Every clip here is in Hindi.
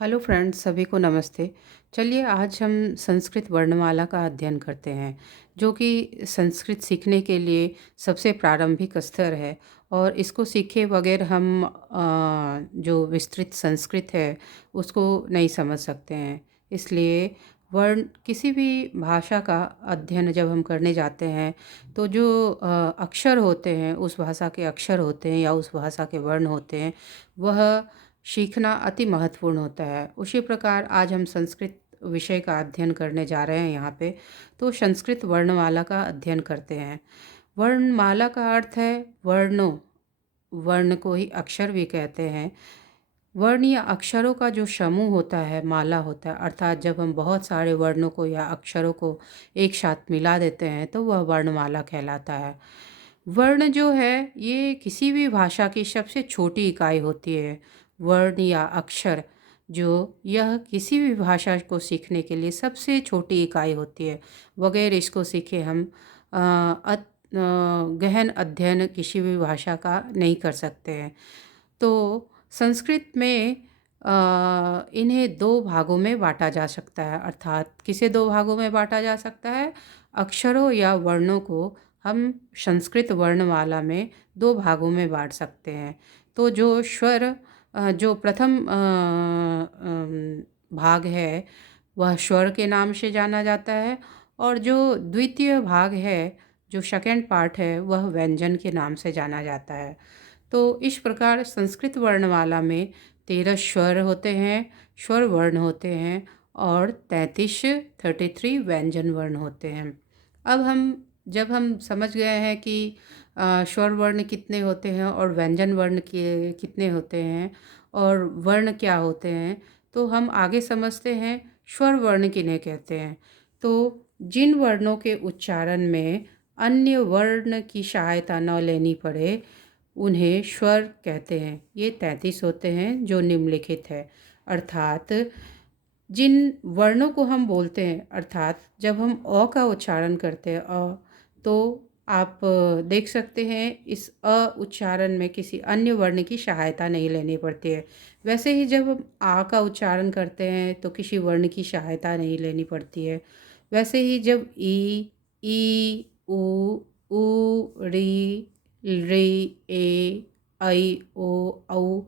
हेलो फ्रेंड्स, सभी को नमस्ते। चलिए आज हम संस्कृत वर्णमाला का अध्ययन करते हैं, जो कि संस्कृत सीखने के लिए सबसे प्रारंभिक स्तर है। और इसको सीखे बगैर हम जो विस्तृत संस्कृत है उसको नहीं समझ सकते हैं। इसलिए वर्ण किसी भी भाषा का अध्ययन जब हम करने जाते हैं तो जो अक्षर होते हैं, उस भाषा के अक्षर होते हैं या उस भाषा के वर्ण होते हैं, वह सीखना अति महत्वपूर्ण होता है। उसी प्रकार आज हम संस्कृत विषय का अध्ययन करने जा रहे हैं यहाँ पे। तो संस्कृत वर्णमाला का अध्ययन करते हैं। वर्णमाला का अर्थ है वर्णों। वर्ण को ही अक्षर भी कहते हैं। वर्ण या अक्षरों का जो समूह होता है, माला होता है, अर्थात जब हम बहुत सारे वर्णों को या अक्षरों को एक साथ मिला देते हैं तो वह वर्णमाला कहलाता है। वर्ण जो है ये किसी भी भाषा की सबसे छोटी इकाई होती है। वर्ण या अक्षर जो यह किसी भी भाषा को सीखने के लिए सबसे छोटी इकाई होती है। बगैर इसको सीखे हम गहन अध्ययन किसी भी भाषा का नहीं कर सकते हैं। तो संस्कृत में इन्हें दो भागों में बांटा जा सकता है। अर्थात किसे दो भागों में बांटा जा सकता है? अक्षरों या वर्णों को हम संस्कृत वर्णमाला में दो भागों में बांट सकते हैं। तो जो स्वर जो प्रथम भाग है वह स्वर के नाम से जाना जाता है, और जो द्वितीय भाग है, जो सेकंड पार्ट है, वह व्यंजन के नाम से जाना जाता है। तो इस प्रकार संस्कृत वर्णमाला में 13 स्वर होते हैं, स्वर वर्ण होते हैं, और 33 व्यंजन वर्ण होते हैं। अब जब हम समझ गए हैं कि स्वर वर्ण कितने होते हैं और व्यंजन वर्ण के कितने होते हैं और वर्ण क्या होते हैं, तो हम आगे समझते हैं स्वर वर्ण किन्हें कहते हैं। तो जिन वर्णों के उच्चारण में अन्य वर्ण की सहायता न लेनी पड़े उन्हें स्वर कहते हैं। ये 33 होते हैं जो निम्नलिखित है। अर्थात जिन वर्णों को हम बोलते हैं, अर्थात जब हम अ का उच्चारण करते हैं तो आप देख सकते हैं इस उच्चारण में किसी अन्य वर्ण की सहायता नहीं लेनी पड़ती है। वैसे ही जब हम आ का उच्चारण करते हैं तो किसी वर्ण की सहायता नहीं लेनी पड़ती है। वैसे ही जब ई उ री रे ए ऐ ओ औ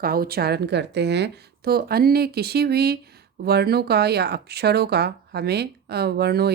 का उच्चारण करते हैं तो अन्य किसी भी वर्णों का या अक्षरों का हमें वर्णों